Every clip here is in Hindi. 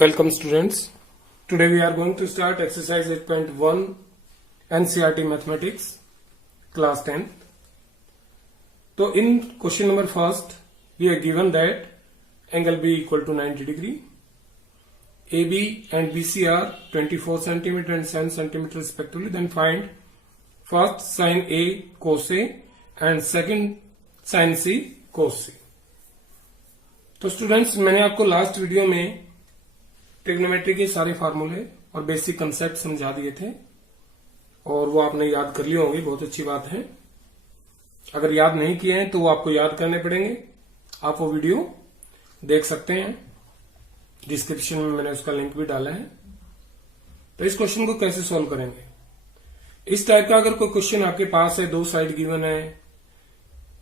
Welcome students. Today we are going to start exercise 8.1 NCERT Mathematics class 10th. So in question number first we are given that angle B equal to 90 degree. AB and BC are 24 centimeter and 7 centimeter respectively. Then find first sin A cos A and second sin C cos C. तो स्टूडेंट्स मैंने आपको लास्ट वीडियो में ट्रिग्नोमेट्री के सारे फार्मूले और बेसिक कंसेप्ट समझा दिए थे और वो आपने याद कर लिए होंगे। बहुत अच्छी बात है। अगर याद नहीं किए हैं तो वो आपको याद करने पड़ेंगे। आप वो वीडियो देख सकते हैं, डिस्क्रिप्शन में मैंने उसका लिंक भी डाला है। तो इस क्वेश्चन को कैसे सॉल्व करेंगे, इस टाइप का अगर कोई क्वेश्चन आपके पास है, दो साइड गिवन है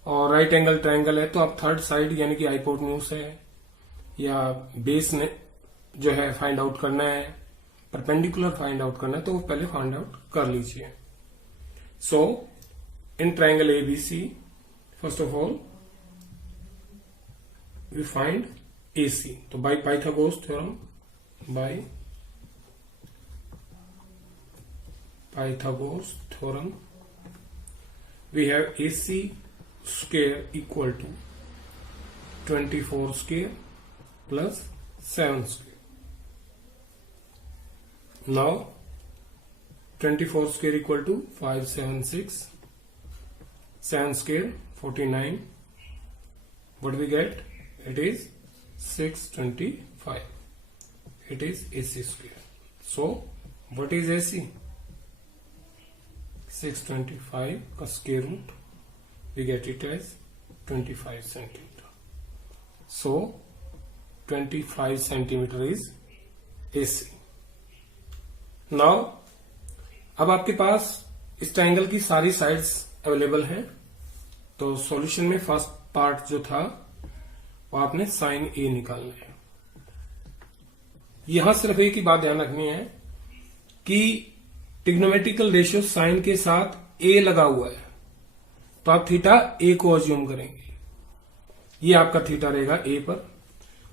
और राइट एंगल ट्रायंगल है, तो आप थर्ड साइड यानी कि हाइपोटेन्यूज है या बेस ने जो है फाइंड आउट करना है, परपेंडिकुलर फाइंड आउट करना है, तो वो पहले फाइंड आउट कर लीजिए। So in triangle ABC first of all we find AC. तो by Pythagoras theorem we have AC square equal to 24 square plus 7 square. Now 24 square equal to 576, 7 square 49. What we get? It is 625. It is AC square. So what is AC? 625 का square root, we get it as 25 centimeter. So 25 centimeter is AC. Now अब आपके पास इस ट्रायंगल की सारी साइड्स अवेलेबल हैं, तो सॉल्यूशन में फर्स्ट पार्ट जो था वो आपने साइन ए निकालना है। यहां सिर्फ एक ही बात ध्यान रखनी है कि ट्रिग्नोमेट्रिकल रेशियो साइन के साथ ए लगा हुआ है, तो आप थीटा ए को अज्यूम करेंगे। ये आपका थीटा रहेगा ए पर,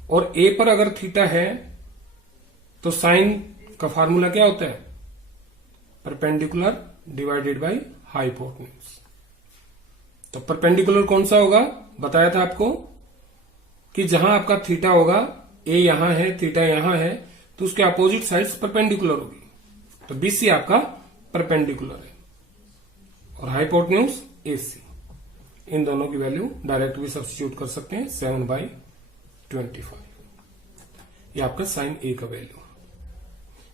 और ए पर अगर थीटा है तो साइन का फार्मूला क्या होता है? Perpendicular divided by hypotenuse. तो परपेंडिकुलर कौन सा होगा? बताया था आपको कि जहां आपका थीटा होगा, ए यहां है, थीटा यहां है, तो उसके अपोजिट साइड्स परपेंडिकुलर होगी। तो बीसी आपका परपेंडिकुलर है और हाइपोटेन्यूज AC। इन दोनों की वैल्यू डायरेक्ट भी सब्स्टिट्यूट कर सकते हैं, 7/25। ये आपका साइन ए का वैल्यू।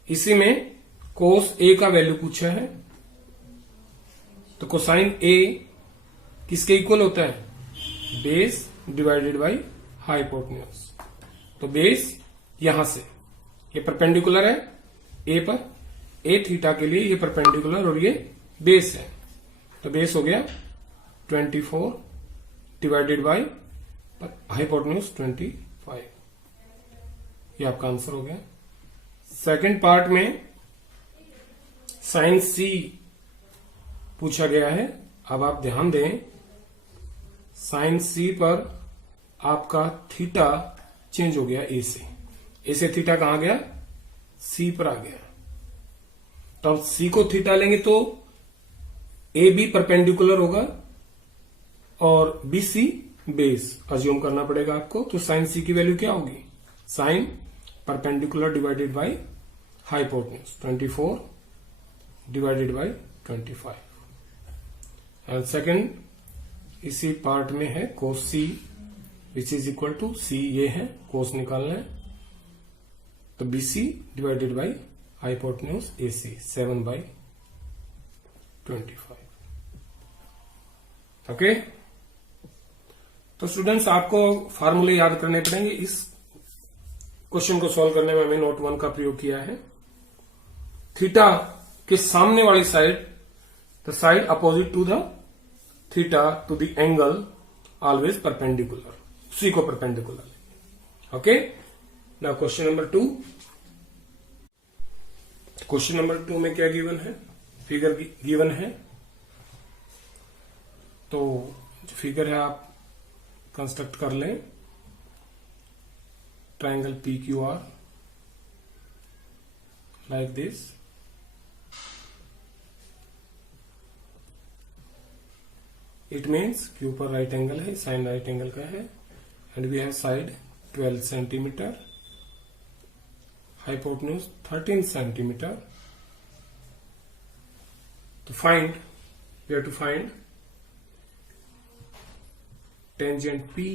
इसी में कोस ए का वैल्यू पूछा है, तो कोसाइन ए किसके इक्वल होता है? Base divided by hypotenuse. तो बेस यहां से, ये परपेंडिकुलर है ए पर, ए थीटा के लिए ये परपेंडिकुलर और ये बेस है, तो बेस हो गया 24 डिवाइडेड बाय हाइपोटेन्यूज 25। ये आपका आंसर हो गया। सेकंड पार्ट में साइन सी पूछा गया है। अब आप ध्यान दें, साइन सी पर आपका थीटा चेंज हो गया ए से। ए से थीटा कहां गया? सी पर आ गया। तो अब सी को थीटा लेंगे तो ए बी परपेंडिकुलर होगा और बी सी बेस अज्यूम करना पड़ेगा आपको। तो साइन सी की वैल्यू क्या होगी? Sine perpendicular divided by hypotenuse, 24 divided by 25। And second इसी पार्ट में है cos C which is equal to C, ये है कोस निकालना है, तो BC divided by hypotenuse AC, 7/25। Okay, तो स्टूडेंट्स आपको फार्मूले याद करने पड़ेंगे। इस क्वेश्चन को सॉल्व करने में हमने नोट 1 का प्रयोग किया है। थीटा के सामने वाली side, the side opposite to the theta to the angle always perpendicular, उसी को perpendicular. Okay, now question number 2। Question number 2 में क्या गिवन है? फिगर गिवन है। तो जो फिगर है आप कंस्ट्रक्ट कर लें। Triangle PQR like this. It means Q पर राइट एंगल है, साइन राइट एंगल का है, and we have side 12 centimetre, hypotenuse 13 centimetre. तो find, we have to find tangent P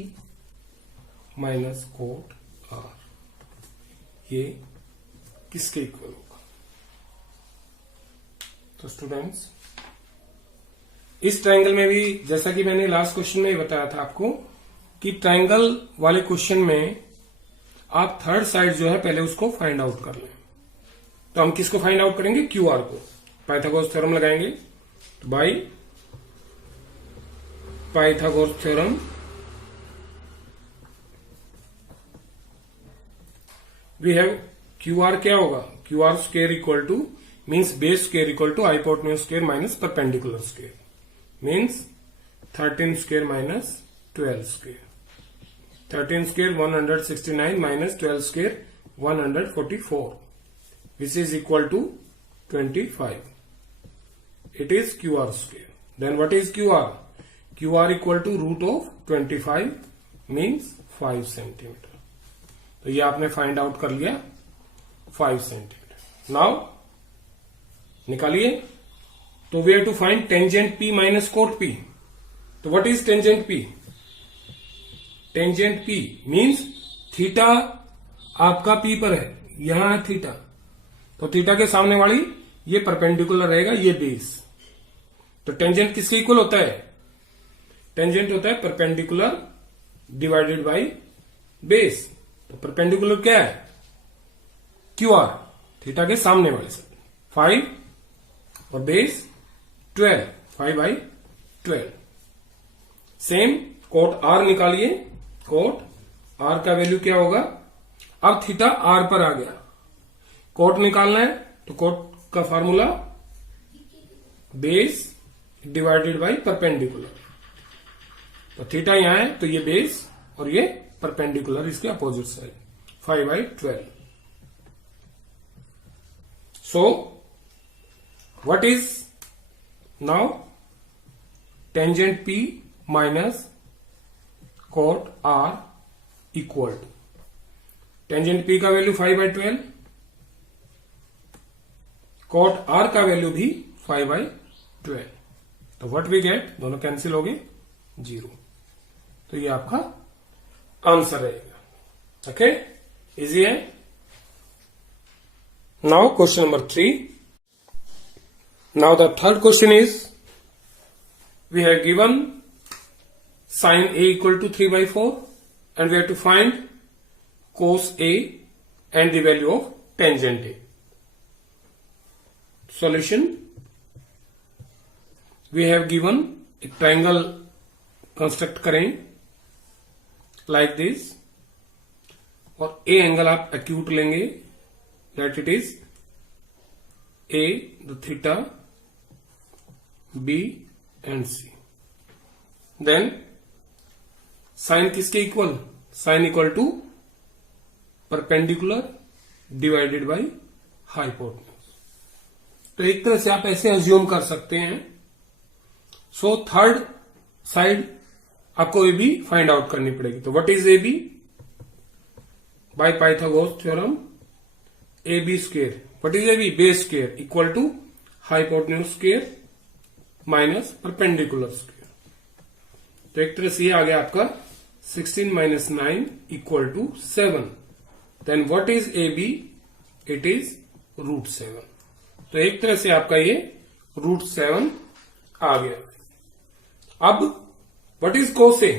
minus cot R. ये किसके इक्वल होगा? तो स्टूडेंट्स, इस ट्रायंगल में भी जैसा कि मैंने लास्ट क्वेश्चन में ही बताया था आपको कि ट्रायंगल वाले क्वेश्चन में आप थर्ड साइड जो है पहले उसको फाइंड आउट कर लें. तो हम किसको फाइंड आउट करेंगे? क्यू आर को. पाइथागोरस थ्योरम लगाएंगे. तो by Pythagoras theorem we have Q R क्या होगा? Q R square equal to means base square equal to hypotenuse square minus perpendicular square, means 13 square minus 12 square. 13 square 169 minus 12 square 144, which is equal to 25. It is QR square. Then what is QR? QR equal to root of 25 means 5 centimetre. तो ये आपने फाइंड आउट कर लिया 5 सेंटीमीटर. नाउ निकालिए. तो we have to find tangent P minus cot P. तो what is tangent P? Tangent P means theta आपका P पर है, यहां है थीटा, तो थीटा के सामने वाली ये परपेंडिकुलर रहेगा, ये बेस. तो टेंजेंट किसके इक्वल होता है? टेंजेंट होता है परपेंडिकुलर डिवाइडेड बाय बेस. तो परपेंडिकुलर क्या है? क्यू आर, थीटा के सामने वाले से 5 और बेस 12, 5/12. सेम कोट आर निकालिए. कोट आर का वैल्यू क्या होगा? अब थीटा आर पर आ गया, कोट निकालना है. तो कोट का formula base divided by perpendicular. तो थीटा यहां है तो ये बेस और ये परपेंडिकुलर, इसके opposite side 5/12. So what is now tangent P minus cot R equal to tangent P का वैल्यू 5/12, कोट R का वैल्यू भी 5/12. तो व्हाट वी गेट, दोनों कैंसिल हो गए, 0. तो ये आपका आंसर रहेगा. ओके, इजी है. Now question number 3. Now the third question is we have given sin A equal to 3/4 and we have to find cos A and the value of tangent A. Solution, we have given a triangle construct करें like this, और A एंगल आप एक्यूट लेंगे, that it is A the theta, B and C. Then sine किसके equal? Sine equal to perpendicular divided by hypotenuse. तो एक तरह से आप ऐसे अज्यूम कर सकते हैं. सो थर्ड साइड आपको ए बी फाइंड आउट करनी पड़ेगी. तो what is A B? By Pythagoras theorem A B square. What is A B? Base square equal to hypotenuse square minus perpendicular square. तो एक तरह से ये आ गया आपका 16 minus 9 equal to 7. Then what is A B? It is √7. तो एक तरह से आपका ये √7 आ गया. अब what is cos A?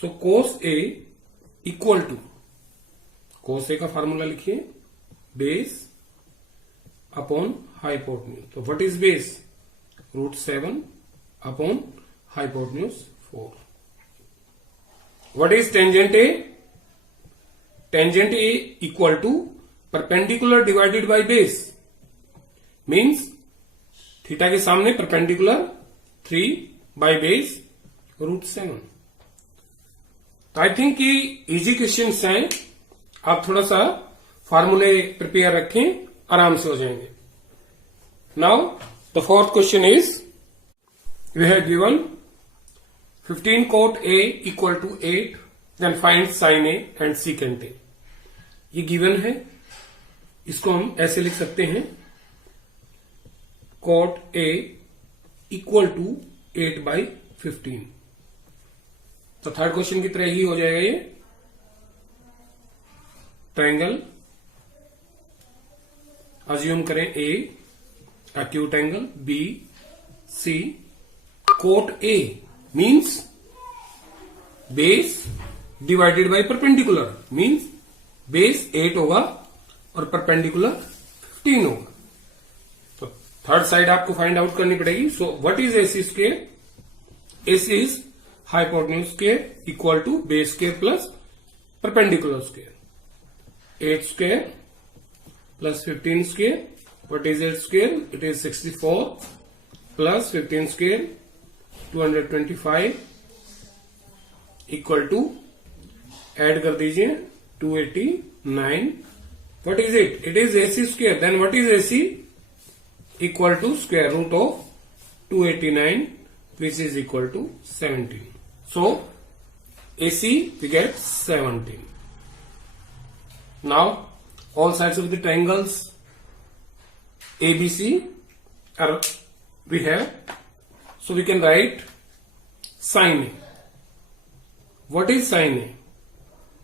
So cos A equal to, cos A का फॉर्मूला लिखिए, बेस अपॉन हाइपोटेन्यूज. तो what is base? √7 upon hypotenuse 4. What is tangent A? Tangent A equal to perpendicular divided by base. Means theta के सामने परपेंडिकुलर 3 by base √7. तो आई थिंक कि इजी क्वेश्चंस हैं. आप थोड़ा सा फार्मूले प्रिपेयर रखें, आराम से हो जाएंगे। Now the fourth question is, we have given 15 cot A equal to 8, then find sin A and secant A। ये गिवन है, इसको हम ऐसे लिख सकते हैं, cot A इक्वल टू 8/15। तो थर्ड क्वेश्चन की तरह ही हो जाएगा ये। ट्रायंगल अज्यूम करें A, acute angle B C, cot A means base divided by perpendicular, means base 8 होगा और परपेंडिकुलर 15 होगा। तो थर्ड साइड आपको फाइंड आउट करनी पड़ेगी। So what is AC square? AC is hypotenuse square equal to base square plus perpendicular square. 8 square plus 15 square, what is 8 square? It is 64 plus 15 square 225 equal to, add कर दीजिए 289। What is it? It is AC square. Then what is AC? Equal to square root of 289 which is equal to 17। So AC we get 17। Now all sides of the triangles ABC are we have, so we can write sin A। What is sin A?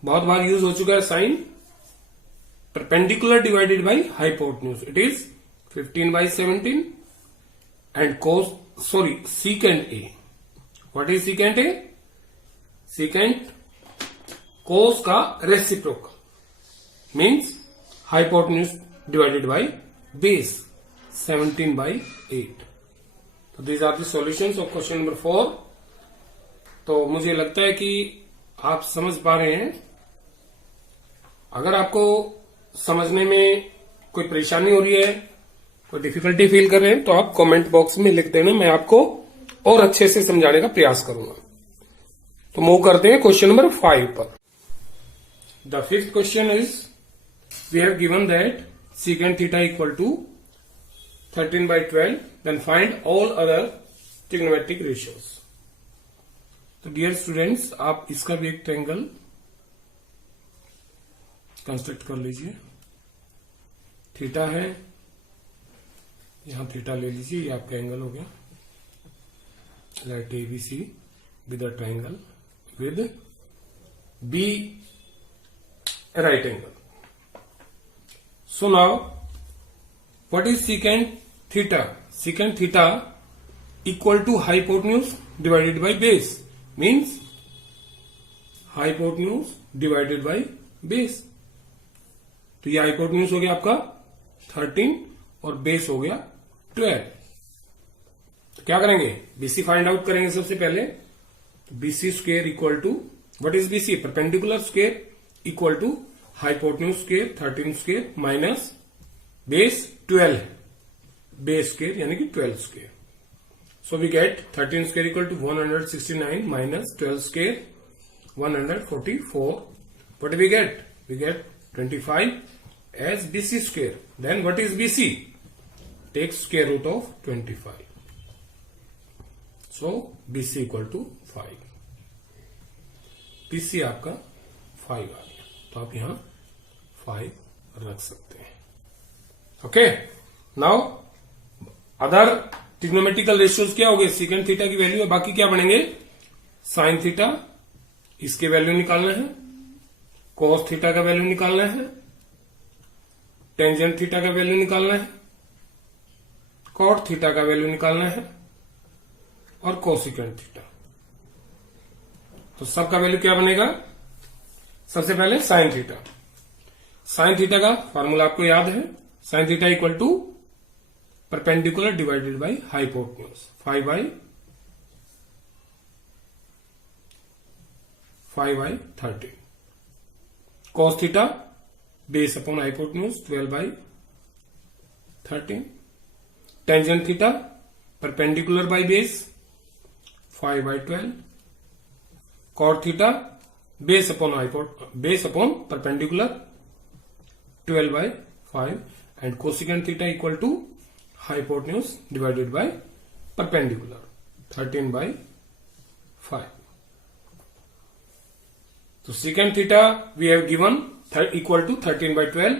बहुत बार यूज हो चुका है sine. Perpendicular divided by hypotenuse, it is 15/17 and cos secant A। What is secant A? secant cos का reciprocal means hypotenuse divided by base 17/8। तो these are the solutions of question number 4। तो मुझे लगता है कि आप समझ पा रहे हैं। अगर आपको समझने में कोई परेशानी हो रही है, कोई डिफिकल्टी फील कर रहे हैं, तो आप कमेंट बॉक्स में लिख देना, मैं आपको और अच्छे से समझाने का प्रयास करूंगा। तो मूव करते हैं क्वेश्चन नंबर 5 पर। The fifth question is, we have given that secant theta equal to 13/12, then find all other trigonometric ratios। तो डियर स्टूडेंट्स, आप इसका भी एक ट्रायंगल कंस्ट्रक्ट कर लीजिए। थीटा है, यहां थीटा ले लीजिए, ये आपका एंगल हो गया। Let ABC with a triangle with B right angle. So now what is secant theta? secant theta equal to hypotenuse divided by base, means hypotenuse divided by base. तो ये हाइपोटेन्यूज हो गया आपका 13 और बेस हो गया 12। तो क्या करेंगे? BC फाइंड आउट करेंगे सबसे पहले। BC square equal to, what is BC? Perpendicular square equal to hypotenuse square 13 square minus base 12, base square यानी कि 12 square. So we get 13 square equal to 169 minus 12 square 144। What we get? We get 25 as BC square। Then what is BC? Take square root of 25। So BC equal to 5। BC आपका 5 आ गया, तो आप यहां 5 रख सकते हैं। Okay, now other trigonometrical ratios क्या हो गए? secant थीटा की वैल्यू है, बाकी क्या बनेंगे? sin थीटा, इसके वैल्यू निकालना है, cos थीटा का वैल्यू निकालना है, टेंजेंट थीटा का वैल्यू निकालना है, कॉट थीटा का वैल्यू निकालना है और कोसिकेंट थीटा। तो सबका वैल्यू क्या बनेगा? सबसे पहले साइन थीटा। साइन थीटा का फॉर्मूला आपको याद है, sine theta equal to perpendicular divided by hypotenuse 5/13। Cos theta base upon hypotenuse 12/13। Tangent theta perpendicular by base 5/12। Cot theta base upon perpendicular 12/5 and cosecant theta equal to hypotenuse divided by perpendicular 13/5. So secant theta we have given equal to 13/12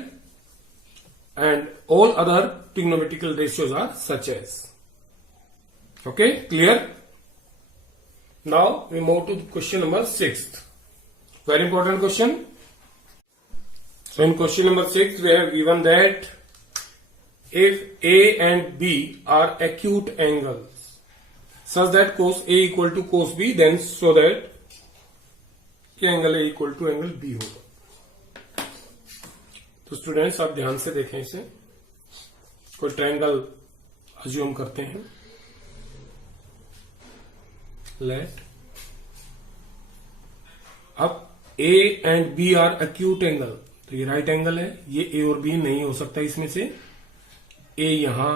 and all other trigonometrical ratios are such as. Okay, clear? Now we move to question number 6. Very important question. So in question number 6 we have given that if A and B are acute angles such that cos A equal to cos B, then so that angle A equal to angle B होगा. तो स्टूडेंट्स आप ध्यान से देखें इसे. कोई ट्रायंगल अज्यूम करते हैं. लेट अब A and B are acute angle. तो ये राइट एंगल है. ये A और B नहीं हो सकता इसमें से. A यहां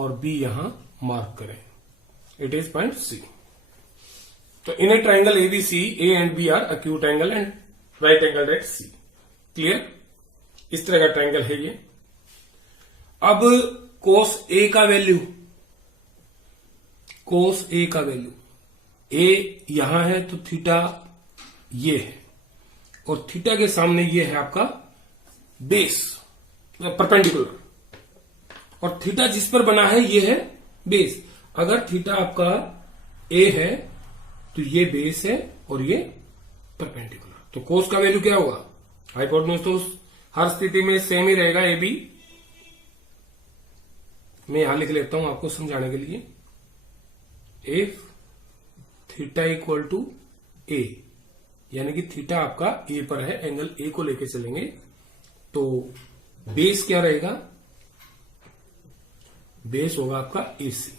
और B यहां मार्क करें. It is point C. तो in a triangle ABC A and B are acute angle and right angle at C. Clear? इस तरह का ट्राइंगल है ये. अब कोस A का वैल्यू A यहां है तो थीटा ये है और थीटा के सामने ये है आपका बेस परपेंडिकुलर और थीटा जिस पर बना है ये है बेस. अगर थीटा आपका A है तो ये बेस है और ये परपेंडिकुलर. तो कोस का वैल्यू क्या होगा? हाइपोटेन्यूज तो हर स्थिति में सेम ही रहेगा. ए बी मैं यहां लिख लेता हूं आपको समझाने के लिए. इफ थीटा इक्वल टू ए, यानी कि थीटा आपका ए पर है, एंगल ए को लेके चलेंगे तो बेस क्या रहेगा? बेस होगा आपका AC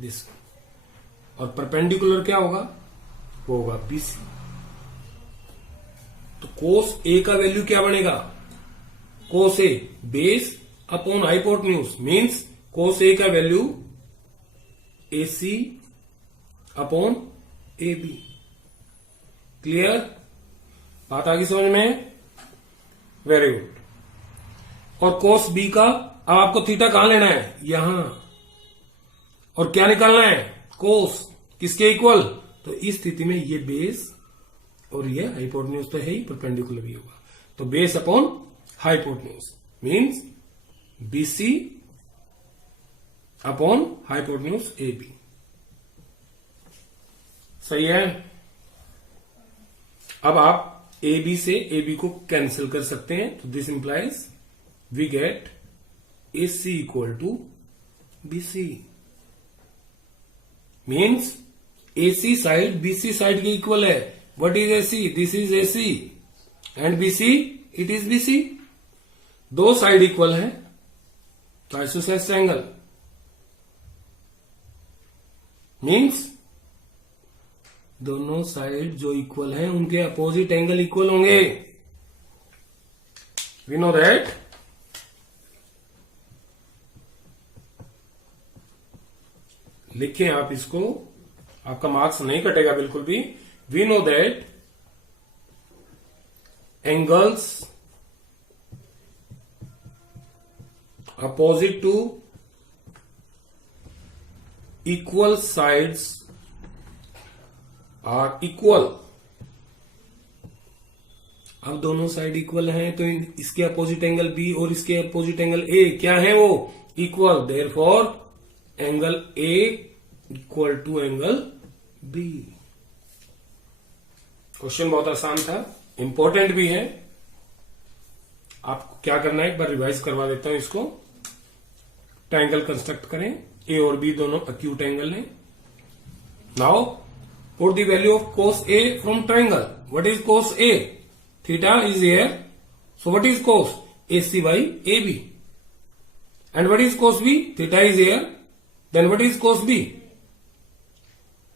दिस. और परपेंडिकुलर क्या होगा? वो होगा BC. तो कोस A का वैल्यू क्या बनेगा? कोस A base upon hypotenuse means cos A का value AC upon AB. Clear? बात आ गई समझ में? Very good. और कोस B का अब आपको थीटा कहां लेना है? यहां. और क्या निकालना है? कोस. किसके इक्वल? तो इस स्थिति में ये बेस और ये हाइपोटेन्यूज तो है ही, परपेंडिकुलर भी होगा. तो base upon hypotenuse means BC upon hypotenuse AB. सही है? अब आप AB से AB को कैंसिल कर सकते हैं. तो this implies we get AC equal to BC. Means AC side BC side के इक्वल है. What is AC? This is AC and BC it is BC. दो साइड इक्वल है तो आइसोसेलेस ट्रायंगल मीन्स दोनों साइड जो इक्वल हैं उनके अपोजिट एंगल इक्वल होंगे. We know that. लिखें आप इसको, आपका मार्क्स नहीं कटेगा बिल्कुल भी. We know that angles opposite to equal sides are equal. अब दोनों साइड इक्वल हैं तो इसके अपोजिट एंगल B और इसके अपोजिट एंगल A क्या है? वो equal. Therefore angle A equal to angle B. Question बहुत आसान था, इंपॉर्टेंट भी है. आपको क्या करना है, एक बार रिवाइज करवा देता हूं इसको. ट्रायंगल कंस्ट्रक्ट करें. A और B दोनों एक्यूट एंगल हैं. Now put the value of cos A from triangle. What is cos A? Theta is here. So what is cos? AC by AB. And what is cos B? Theta is here. Then what is cos B?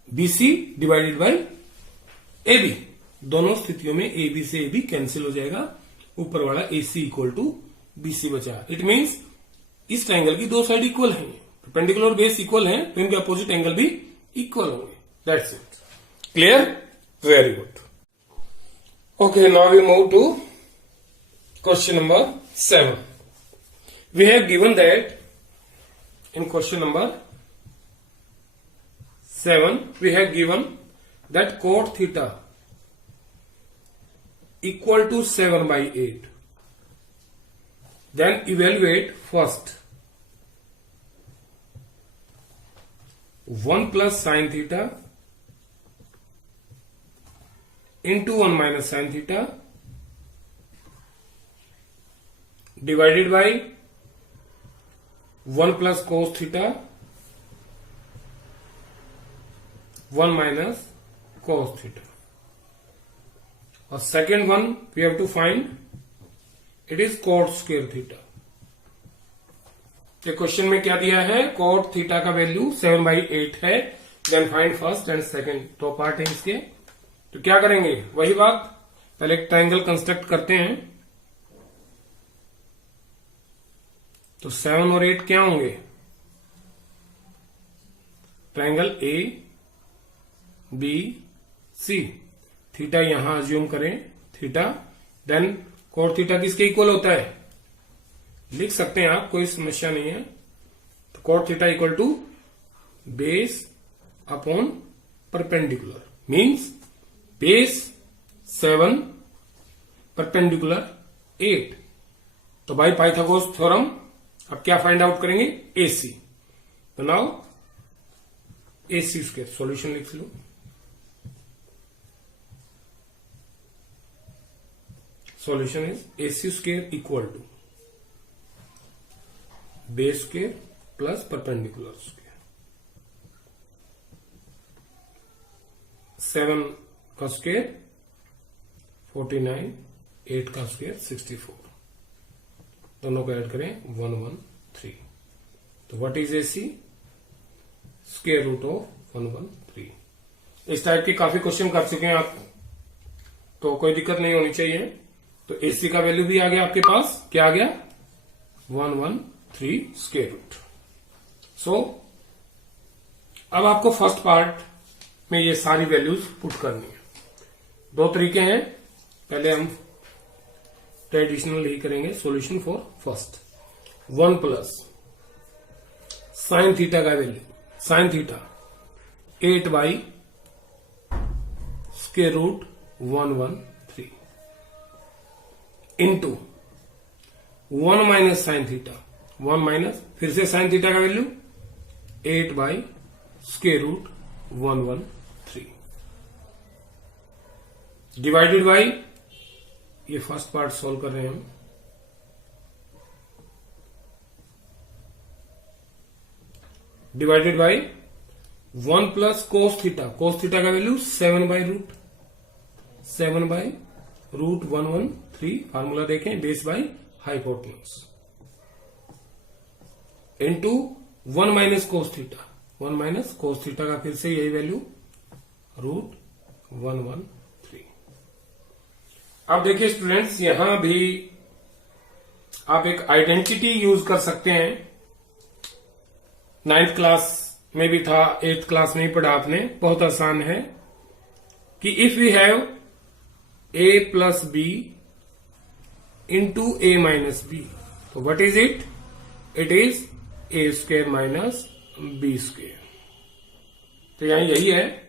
BC divided by AB. दोनों स्थितियों में AB से AB कैंसिल हो जाएगा. ऊपर वाला AC इक्वल टू BC बचा. इट मीन्स इस ट्रायंगल की दो साइड इक्वल हैं. परपेंडिकुलर और बेस इक्वल हैं तो इनके अपोजिट एंगल भी इक्वल होंगे. That's it. Clear? Very good. Okay, now we move to Question number 7. We have given that in question number 7 we have given that cot theta equal to 7 by 8. Then evaluate first 1 plus sin theta into 1 minus sin theta divided by 1 plus cos theta 1 minus cos theta. और second one we have to find it is cot square theta. ये क्वेश्चन में क्या दिया है, cot थीटा का वैल्यू 7/8 है. Then find first and second. दो पार्ट है इसके. तो क्या करेंगे, वही बात, पहले एक ट्रायंगल कंस्ट्रक्ट करते हैं. तो 7 और 8 क्या होंगे, triangle A B C. Theta यहां अज्यूम करें थीटा. देन कोट थीटा किसके इक्वल होता है, लिख सकते हैं आप, कोई समस्या नहीं है. तो cot theta equal to base upon perpendicular, means base 7 perpendicular 8. तो बाय पाइथागोरस थ्योरम अब क्या फाइंड आउट करेंगे, एसी. तो नाउ एसी स्क्वायर सॉल्यूशन लिख लो. Solution is AC square equal to base square plus perpendicular square. 7 का स्क्वायर 49, 8 का स्क्वायर 64. दोनों को ऐड करें 113. तो what is AC, square root of 113. इस टाइप के काफी क्वेश्चन कर चुके हैं आप, तो कोई दिक्कत नहीं होनी चाहिए. तो AC का वैल्यू भी आ गया आपके पास, क्या आ गया, 113 स्क्वायर रूट. सो अब आपको फर्स्ट पार्ट में ये सारी वैल्यूज पुट करनी है. दो तरीके हैं, पहले हम ट्रेडिशनल ही करेंगे. Solution for first 1 plus sine theta का value, sine theta 8 by square root 113 into 1 minus sine theta, 1 minus फिर से साइन थीटा का value 8 by square root 113 divided by, ये फर्स्ट पार्ट सॉल्व कर रहे हैं हम, divided by 1 plus cos theta, cos theta का वैल्यू 7 बाई रूट 113. फार्मूला देखें, base by hypotenuse into 1 minus cos theta, 1 minus cos theta का फिर से यही वैल्यू रूट 113. अब देखिए स्टूडेंट्स, यहां भी आप एक आइडेंटिटी यूज कर सकते हैं. 9th क्लास में भी था, 8th क्लास में ही पढ़ा आपने, बहुत आसान है. कि if we have a plus B into A minus B, तो what is it, it is A square minus B square. तो यहां यही है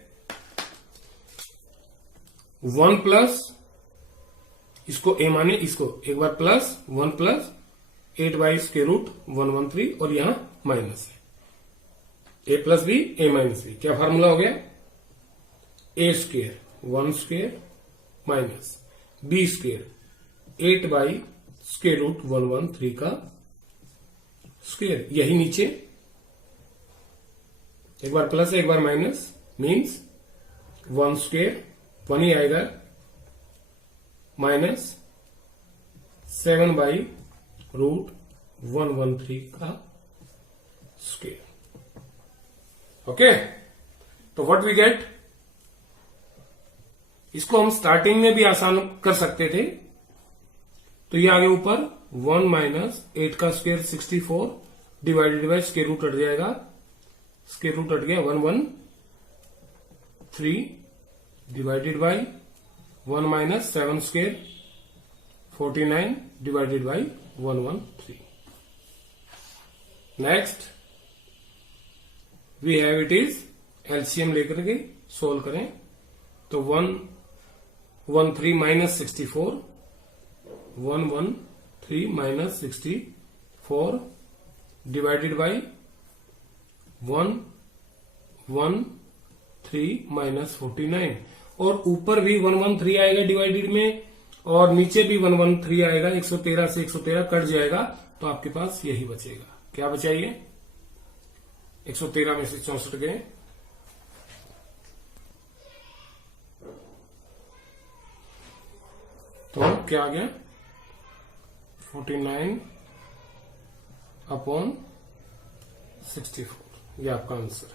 1 प्लस, इसको ए माने, इसको एक बार plus 1 plus 8 by square root 113, और यहां माइनस है A plus B A minus B. क्या फार्मूला हो गया, A square 1 square minus B square 8 by square root 113 का स्क्वायर. यही नीचे एक बार प्लस एक बार माइनस, मीन्स 1 स्क्वायर 1 ही आएगा, माइनस 7 बाई रूट 113 का स्क्वायर. ओके, तो व्हाट वी गेट, इसको हम स्टार्टिंग में भी आसान कर सकते थे. तो ये आगे ऊपर 1 माइनस 8 का square 64 divided by square root हट जाएगा, स्क्वायर रूट हट गया 113 divided by 1 minus 7 square 49 divided by 113। Next we have it is LCM लेकर के सोल्व करें तो 113 minus 64, 113 minus 64 divided by 113 minus 49, और ऊपर भी 113 आएगा डिवाइडेड में और नीचे भी 113 आएगा। 113 से 113 कट जाएगा तो आपके पास यही बचेगा। क्या बचा ये? 113 में से 64 गए तो क्या आ गया? 49 अपॉन 64, ये आपका आंसर है।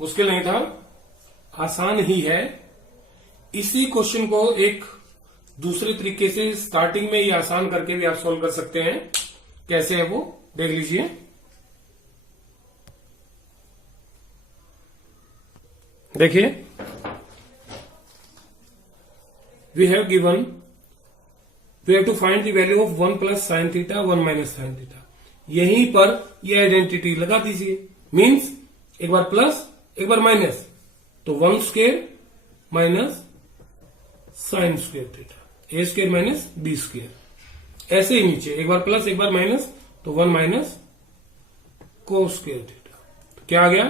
मुश्किल नहीं था, आसान ही है। इसी क्वेश्चन को एक दूसरे तरीके से स्टार्टिंग में ही आसान करके भी आप सोल्व कर सकते हैं। कैसे है वो देख लीजिए। देखिए, we have to find the value of 1 plus sine theta 1 minus sine theta. यहीं पर ये आइडेंटिटी लगा दीजिए। मीन्स एक बार प्लस एक बार माइनस, तो 1 square minus sine square theta, A square minus B square. ऐसे ही नीचे एक बार प्लस एक बार माइनस, तो 1 माइनस कोस स्क्वायर थीटा। तो क्या आ गया?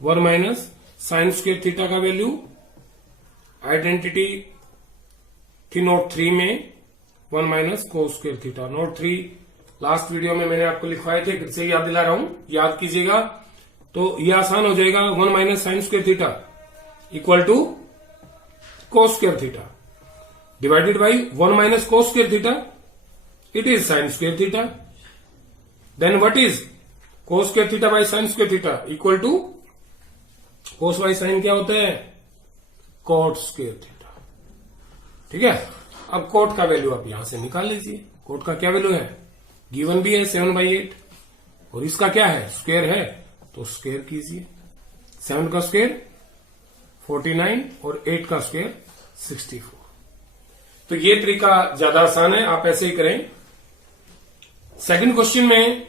1 माइनस साइन स्क्वायर थीटा का वैल्यू आइडेंटिटी थी नोट 3 में 1 minus cos square theta. Note 3 last video में मैंने आपको लिखवाए थे, फिर से याद दिला रहा हूं, याद कीजिएगा तो ये आसान हो जाएगा। 1 minus sine square theta equal to cos square theta divided by 1 minus cos square theta, it is sine square theta. Then what is cos square theta by sine square theta equal to cos by sine क्या होता है? Cot square theta. ठीक है, अब कोट का वैल्यू आप यहां से निकाल लीजिए। कोट का क्या वैल्यू है? गिवन भी है 7/8 और इसका क्या है? स्क्वायर है, तो स्क्वायर कीजिए। 7 का स्क्वायर 49 और 8 का स्क्वायर 64। तो ये तरीका ज्यादा आसान है, आप ऐसे ही करें। सेकंड क्वेश्चन में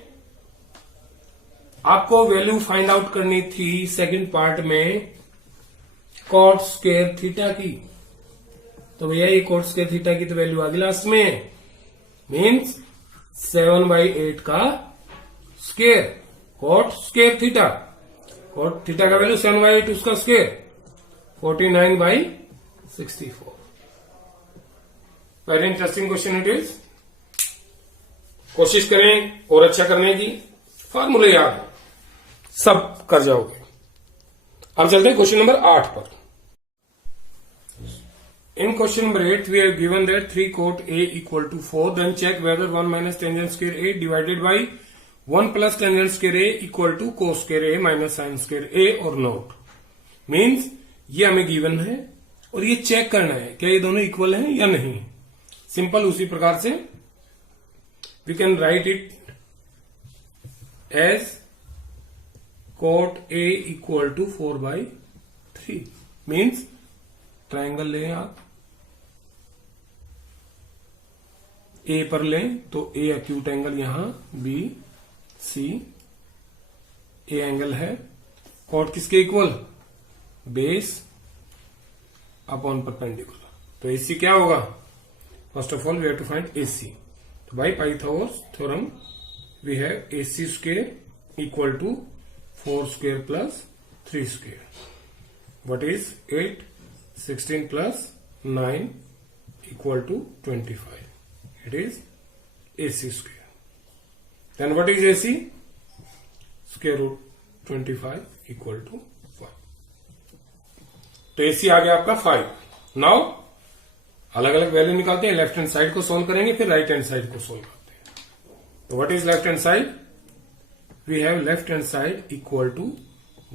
आपको वैल्यू फाइंड आउट करनी थी सेकंड पार्ट में कॉट स्क्वायर थीटा की। तो भैया ये कॉट स्क्वायर थीटा की तो वैल्यू आ गई लास्ट में। मीन्स 7/8 का square cot square theta. Cot theta का वैल्यू 7/8, उसका square 49/64। Very interesting question it is. कोशिश करें और अच्छा करने की। फॉर्मूले याद है, सब कर जाओगे। अब चलते हैं क्वेश्चन नंबर 8 पर। In question number 8, we have given that 3 cot A equal to 4. Then check whether 1 minus tangent square A divided by 1 plus tangent square A equal to cos square A minus sin square A or not. Means ये हमें given है और ये चेक करना है क्या ये दोनों इक्वल हैं या नहीं। सिंपल उसी प्रकार से we can write it as cot A equal to 4/3. Means triangle लें आप, ए पर लें तो ए एक्यूट एंगल यहां बी सी, ए एंगल है। कॉट किसके इक्वल? Base upon perpendicular. तो एसी क्या होगा? First of all we have to find AC. तो by Pythagoras theorem we have AC square equal to 4 square plus 3 square. What is 8? 16 plus 9 equal to 25. It is AC square. Then what is AC? Square root 25 equal to 5. तो AC आ गया आपका 5। नाउ अलग अलग वैल्यू निकालते हैं। लेफ्ट हैंड साइड को सोल्व करेंगे, फिर राइट हैंड साइड को सोल्व करते हैं। तो what is left hand side? We have left hand side equal to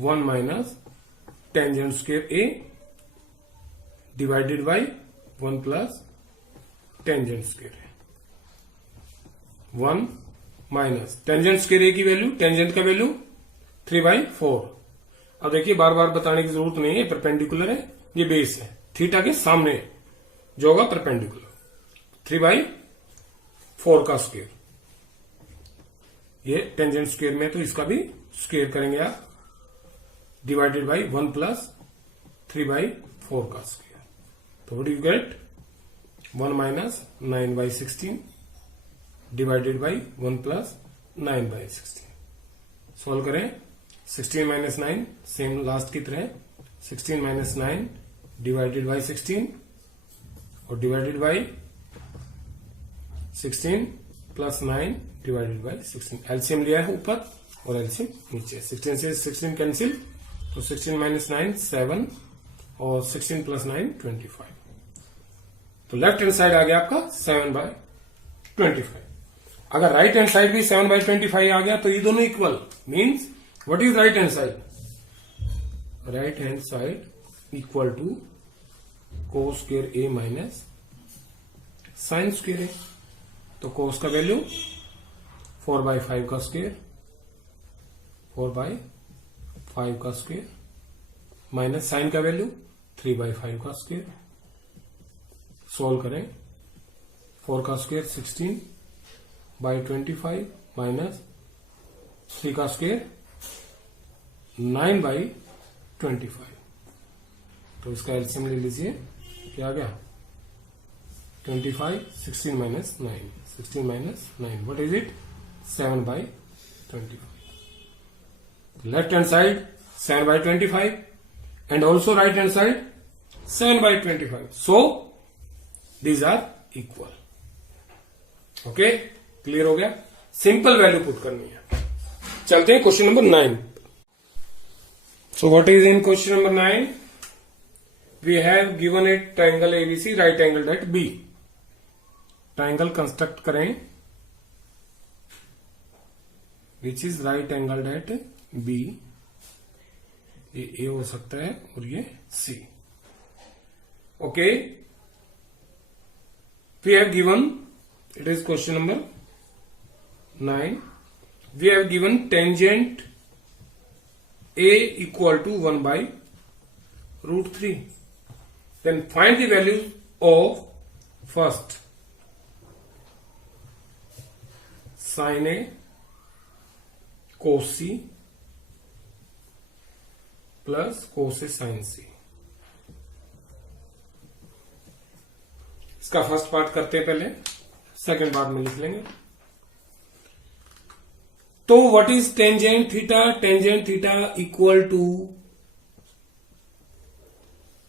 1 minus tangent square A divided by 1 plus tangent square A. 1 minus tangent square A की वैल्यू, टेंजेंट का वैल्यू 3/4। अब देखिए बार बार बताने की जरूरत नहीं है, परपेंडिकुलर है, ये बेस है, थीटा के सामने जो होगा परपेंडिकुलर, 3/4 का स्क्वायर। ये टेंजेंट स्क्वायर में तो इसका भी स्क्वायर करेंगे आप, डिवाइडेड बाई 1 प्लस 3/4 का स्क्वायर। तो what you get 1 minus 9/16 divided by 1 plus 9/16। Solve करें, 16 माइनस 9 सेम लास्ट की तरह, 16 माइनस 9 डिवाइडेड बाई 16 और divided by 16 plus 9 divided by 16। LCM लिया है ऊपर और एलसीएम नीचे, 16 से 16 कैंसिल, तो 16 माइनस 9 7 और 16 प्लस 9 25। तो लेफ्ट हैंड साइड आ गया आपका 7/25। अगर राइट हैंड साइड भी 7/25 आ गया तो ये दोनों equal, means what is right hand side? Right hand side equal to cos square A minus sine square A. तो कोस का वैल्यू 4/5 का स्क्वायर, 4/5 का स्क्वायर माइनस साइन का वैल्यू 3/5 का स्क्वायर। सोल्व करें, 4 का स्क्वायर 16/25 माइनस 3 का स्क्वायर 9/25। तो इसका एलसीएम ले लीजिए, क्या आ गया 25, 16 minus 9, 16 minus 9 what is it 7/25। Left hand side 7/25 and also right hand side 7/25. So these are equal. Okay, clear हो गया? सिंपल वैल्यू पुट करनी है। चलते हैं question number 9। So what is in question number 9? We have given a triangle ABC right angled at B. Triangle construct करें which is right angled at B. ये ए हो सकता है और ये C. Okay, we have given, it is question number 9, we have given tangent A equal to 1/√3। Then find the value of first sine A cos C plus cos sine C. इसका फर्स्ट पार्ट करते हैं पहले, सेकंड पार्ट में लिख लेंगे। तो what is tangent theta? Tangent theta equal to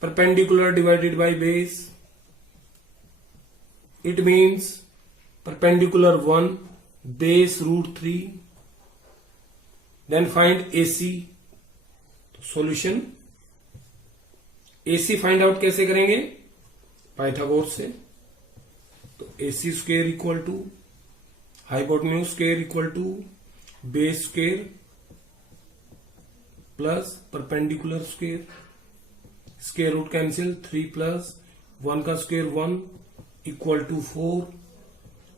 perpendicular divided by base. It means perpendicular 1 base √3। Then find AC। Solution, AC find out कैसे करेंगे? पाइथागोरस से। तो AC square equal to hypotenuse square equal to base square plus perpendicular square, square root cancel, 3 plus 1 का square 1 equal to 4।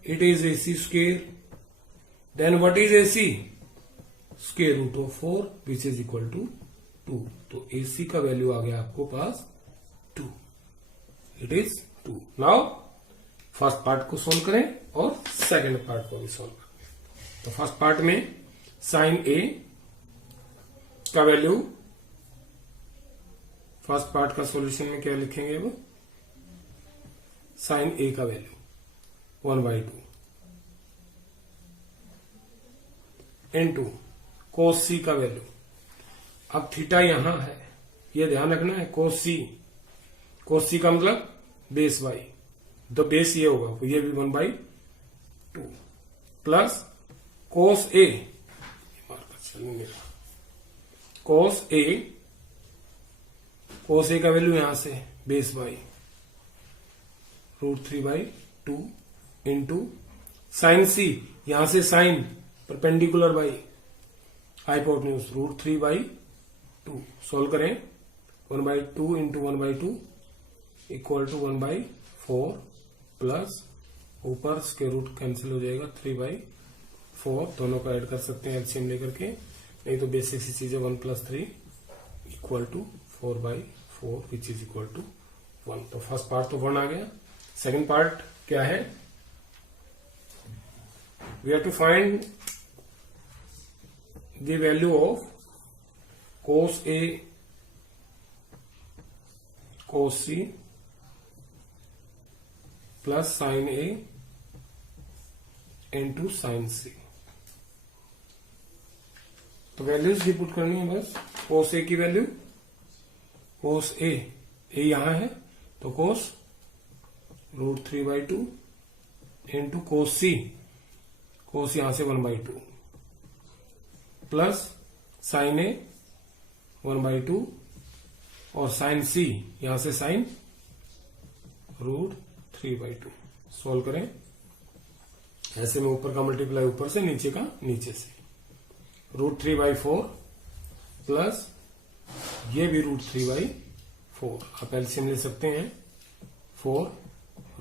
It is AC square. Then what is AC? Square root of 4 which is equal to 2। तो AC का वैल्यू आ गया आपको पास 2। It is 2। Now first part को सोल्व करें और सेकंड पार्ट को भी सोल्व करें। तो फर्स्ट पार्ट में साइन A का वैल्यू, फर्स्ट पार्ट का सॉल्यूशन में क्या लिखेंगे? अब साइन A का वैल्यू 1/2 इनटू कोस C का वैल्यू। अब थीटा यहां है, ये ध्यान रखना है, कोस सी का मतलब बेस बाई, तो बेस ये होगा, तो ये भी 1/2 plus cos A, cos A का वैल्यू यहां से base by √3/2 into sine C, यहां से sine perpendicular by hypotenuse √3/2। Solve करें, 1/2 इंटू 1/2 इक्वल टू 1/4 प्लस ऊपर स्क्वायर रूट कैंसिल हो जाएगा 3/4, दोनों का ऐड कर सकते हैं एलसीएम लेकर के, नहीं तो बेसिक सी चीज है 1 + 3 equal to 4/4 which is equal to 1। तो फर्स्ट पार्ट तो 1 आ गया। सेकंड पार्ट क्या है? We have to find the value of cos A, cos C plus sin A into sin C। तो वैल्यूज भी पुट करनी है बस। cos A की वैल्यू, cos A यहां है तो cos √3/2 into cos C, cos यहां से 1/2 प्लस sin A 1/2 और sin C यहां से sin √3/2। सॉल्व करें। ऐसे में ऊपर का मल्टीप्लाई ऊपर से, नीचे का नीचे से। √3/4 प्लस ये भी √3/4। आप एलसीएम ले सकते हैं। 4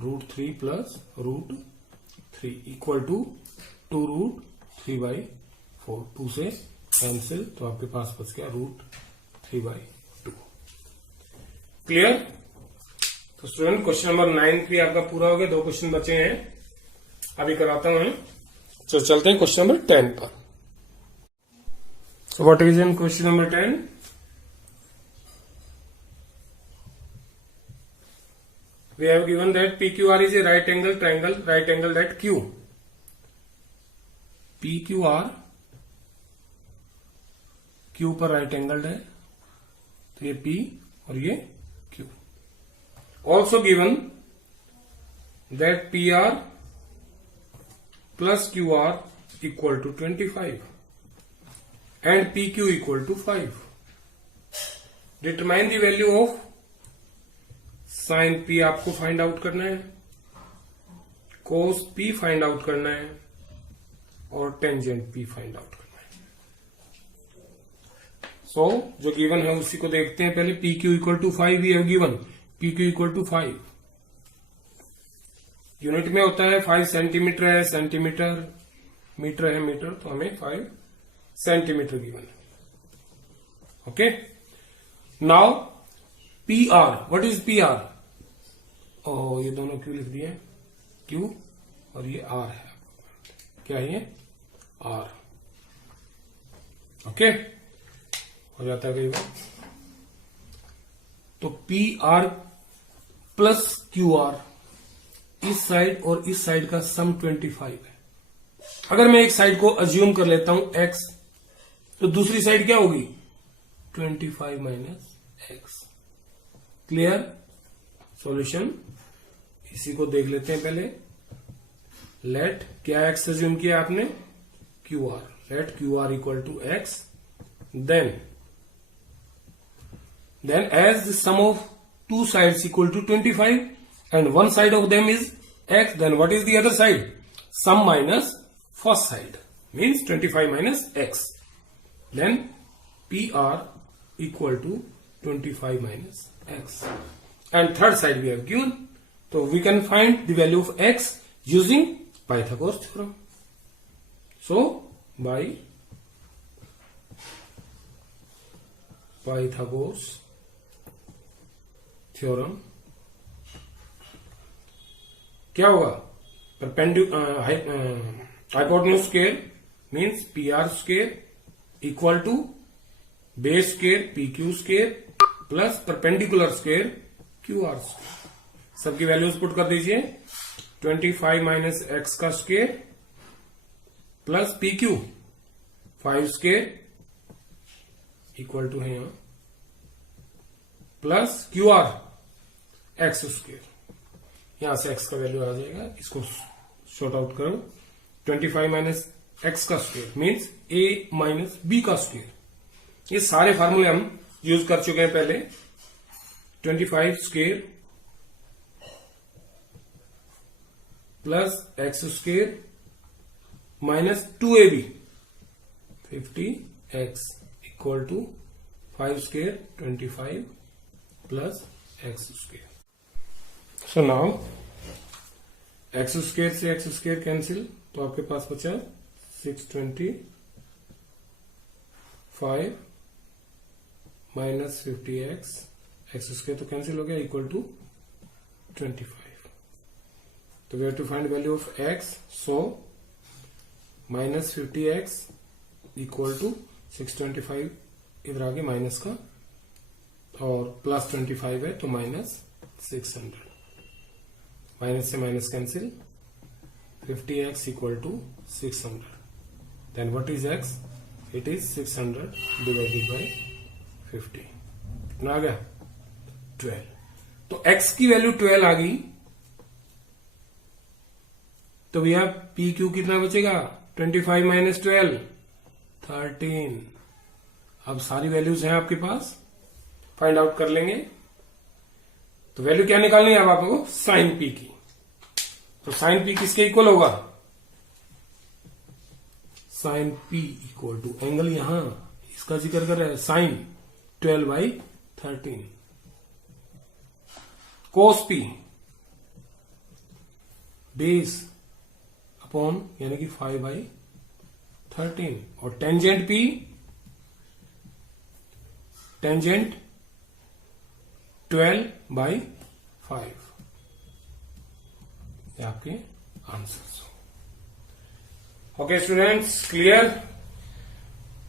√3 प्लस √3 इक्वल टू 2√3/4। 2 से कैंसिल तो आपके पास बच गया √3/2। क्लियर? तो स्टूडेंट क्वेश्चन नंबर 9 भी आपका पूरा हो गया। 2 क्वेश्चन बचे हैं, अभी कराता हूं। तो चलते हैं क्वेश्चन नंबर 10 पर। So what is in question number 10? We have given that PQR is a right angle triangle, right angled at Q. PQR Q पर right angled है, तो ये P और ये Q. Also given that PR plus QR equal to 25. And PQ equal to 5. Determine the value of sin P आपको फाइंड आउट करना है, cos P फाइंड आउट करना है और टेंजेंट P फाइंड आउट करना है। सो जो गिवन है उसी को देखते हैं पहले। PQ equal to 5 we have given. PQ equal to 5 unit में होता है। 5 सेंटीमीटर है, सेंटीमीटर, मीटर है मीटर, तो हमें 5 सेंटीमीटर गिवन है। Okay, now PR, what is PR? ओ ये दोनों क्यू लिख दिए, Q और ये R है। क्या है ये? R। ओके, हो जाता है कई बार। तो PR प्लस QR, इस साइड और इस साइड का सम 25 है। अगर मैं एक साइड को अज्यूम कर लेता हूं x, तो दूसरी साइड क्या होगी? 25 माइनस x। क्लियर? सॉल्यूशन इसी को देख लेते हैं पहले। लेट क्या x अज्यूम किया आपने? QR। Let QR equal to x, then as the sum of two sides equal to 25 and one side of them is x, then what is the other side? Sum minus first side means 25 minus x. Then PR equal to 25 minus x. And third side we have given. So we can find the value of x using Pythagoras theorem. So by Pythagoras theorem क्या होगा? Hypotenuse square means PR square equal to base square PQ square plus perpendicular square QR square. सबकी वैल्यूज पुट कर दीजिए। 25 माइनस x का square plus PQ 5 square equal to है यहां प्लस QR x स्क्वायर। यहां से x का वैल्यू आ जाएगा, इसको शॉर्ट आउट करो। 25 माइनस x का square means a minus b का स्क्वायर। ये सारे फार्मूले हम यूज कर चुके हैं पहले। 25 square plus x square minus 2ab 50x equal to 5 square 25 plus x square. So now x square से x स्क्वायर कैंसिल, तो आपके पास बचा 625 माइनस 50x, x स्क्वायर तो कैंसिल हो गया, इक्वल टू 25. तो we have to find value of x, so minus 50x equal to 625, इधर आगे माइनस का, और प्लस 25 है तो माइनस 600, माइनस से minus cancel, 50x equal to 600, then what is x? It is 600 divided by 50, कितना आ गया? 12. तो x की वैल्यू 12 आ गई, तो भैया पी क्यू कितना बचेगा? 25 माइनस 12, 13. अब सारी वैल्यूज हैं आपके पास, फाइंड आउट कर लेंगे. तो वैल्यू क्या निकालनी है अब आपको? साइन पी की. तो साइन पी किसके इक्वल होगा? Sine P equal to, angle यहां इसका जिक्र कर रहा है, sine 12/13, cos P base upon यानी कि 5/13, और टेंजेंट पी, टेंजेंट 12/5. ये आपके आंसर्स. Okay students, clear?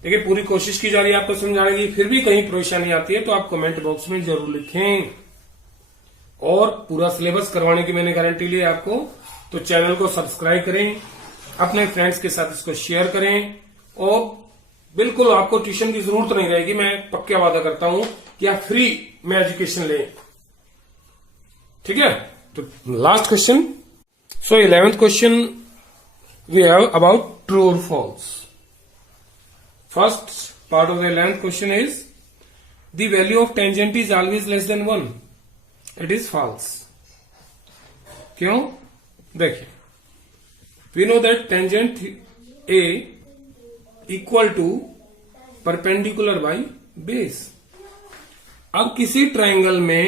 देखिए पूरी कोशिश की जा रही है आपको समझाने की, फिर भी कहीं परेशानी आती है तो आप कमेंट बॉक्स में जरूर लिखें. और पूरा सिलेबस करवाने की मैंने गारंटी ली है आपको, तो चैनल को सब्सक्राइब करें, अपने फ्रेंड्स के साथ इसको शेयर करें, और बिल्कुल आपको ट्यूशन की जरूरत नहीं रहेगी. मैं पक्का वादा करता हूं कि आप फ्री में एजुकेशन लें. ठीक है? तो last question. So 11th question we have about true or false. First part of the 11th question is the value of tangent is always less than 1. It is false. क्यों? देखिए, we know that tangent A equal to perpendicular by base. अब किसी ट्राइंगल में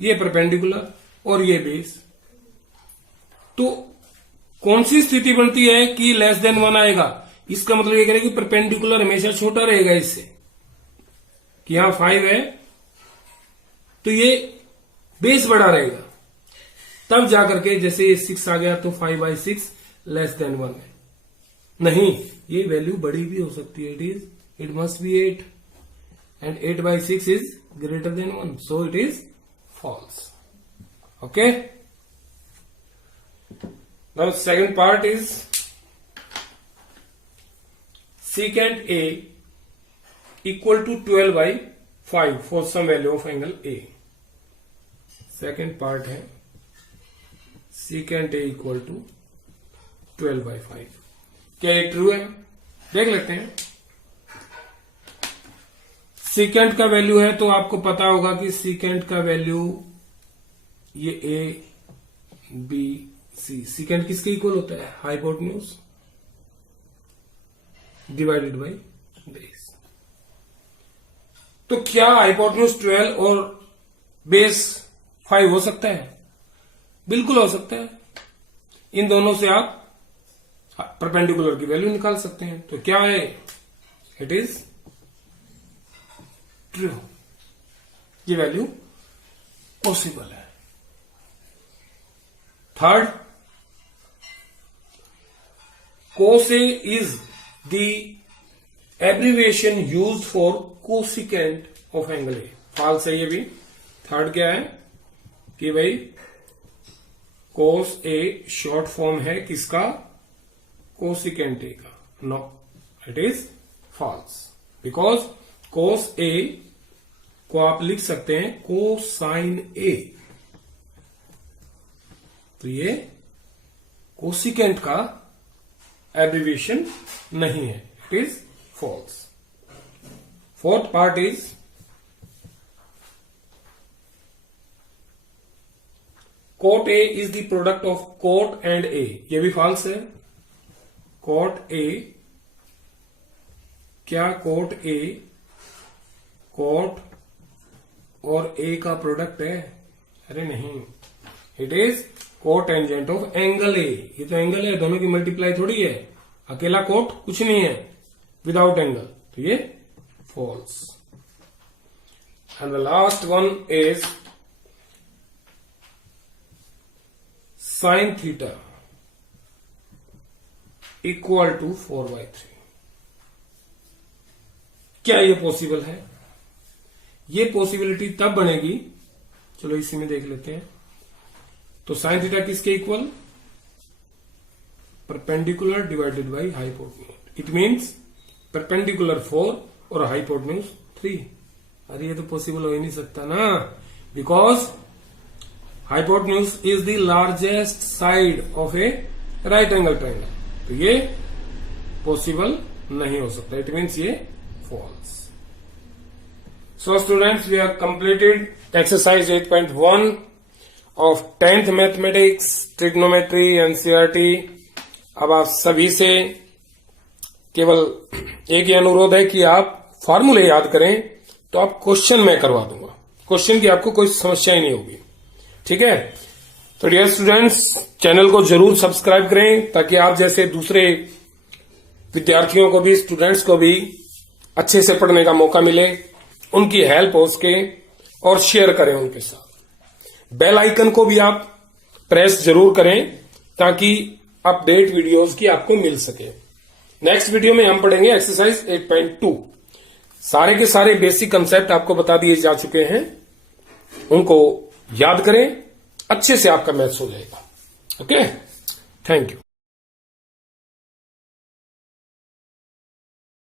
ये परपेंडिकुलर और ये बेस, तो कौन सी स्थिति बनती है कि लेस देन 1 आएगा? इसका मतलब ये करेगा कि परपेंडिकुलर हमेशा छोटा रहेगा इससे, कि यहां 5 है तो ये बेस बड़ा रहेगा, तब जाकर के जैसे ये 6 आ गया तो 5/6 लेस देन 1 है. नहीं, ये वैल्यू बड़ी भी हो सकती है. It must be 8 and 8/6 is greater than 1, so it is false. Okay. Now second part is secant A equal to 12/5 for some value of angle A. Second part है secant A equal to 12/5. क्या ये ट्रू है? देख लेते हैं. secant का वैल्यू है तो आपको पता होगा कि secant का वैल्यू ये A B secant किसके इक्वल होता है? Hypotenuse divided by base. तो क्या हाइपोटेन्यूज 12 और बेस 5 हो सकता है? बिल्कुल हो सकता है. इन दोनों से आप परपेंडिकुलर की वैल्यू निकाल सकते हैं. तो क्या है? It is true. ये वैल्यू पॉसिबल है. Third, cos A is the abbreviation used for cosecant of angle A. false है ये भी. थर्ड क्या है कि भाई cos A शॉर्ट फॉर्म है किसका? cosecant A का. No, it is false because cos A को आप लिख सकते हैं cosine A. तो ये कोसिकेंट का एब्रिविएशन नहीं है. It is false. Fourth part is cot A is the product of cot and A. ये भी फॉल्स है. cot A, क्या cot A cot और A का प्रोडक्ट है? अरे नहीं, it is cotangent of angle A. ये तो एंगल है, दोनों की मल्टीप्लाई थोड़ी है. अकेला कोट कुछ नहीं है विदाउट एंगल. तो ये false. and the last one is sin theta equal to 4/3। क्या ये पॉसिबल है? ये पॉसिबिलिटी तब बनेगी, चलो इसी में देख लेते हैं। तो साइन थीटा किसके equal? Perpendicular divided by hypotenuse. It means perpendicular 4 और हाइपोटेन्यूज 3। अरे ये तो पॉसिबल हो ही नहीं सकता ना, because hypotenuse is the largest side of A right angle triangle. तो ये पॉसिबल नहीं हो सकता। इट मीन्स ये false. So students, we have completed exercise 8.1 of 10th mathematics, trigonometry, NCERT। अब आप सभी से केवल एक ही अनुरोध है कि आप फॉर्मूले याद करें, तो आप क्वेश्चन मैं करवा दूंगा। क्वेश्चन की आपको कोई समस्या ही नहीं होगी, ठीक है? तो डियर स्टूडेंट्स, चैनल को जरूर सब्सक्राइब करें ताकि आप जैसे दूसरे विद्यार्थियों को भी, स्टूडेंट्स को भी अच्छे से पढ़ने का मौका मिले, उनकी हेल्प हो सके, और शेयर करें उनके साथ। बेल आइकन को भी आप प्रेस जरूर करें ताकि अपडेट वीडियोस की आपको मिल सके। नेक्स्ट वीडियो में हम पढ़ेंगे एक्सरसाइज 8.2। सारे के सारे बेसिक कंसेप्ट आपको बता दिए जा चुके हैं, उनको याद करें, अच्छे से आपका मैथ्स हो जाएगा। Okay, thank you.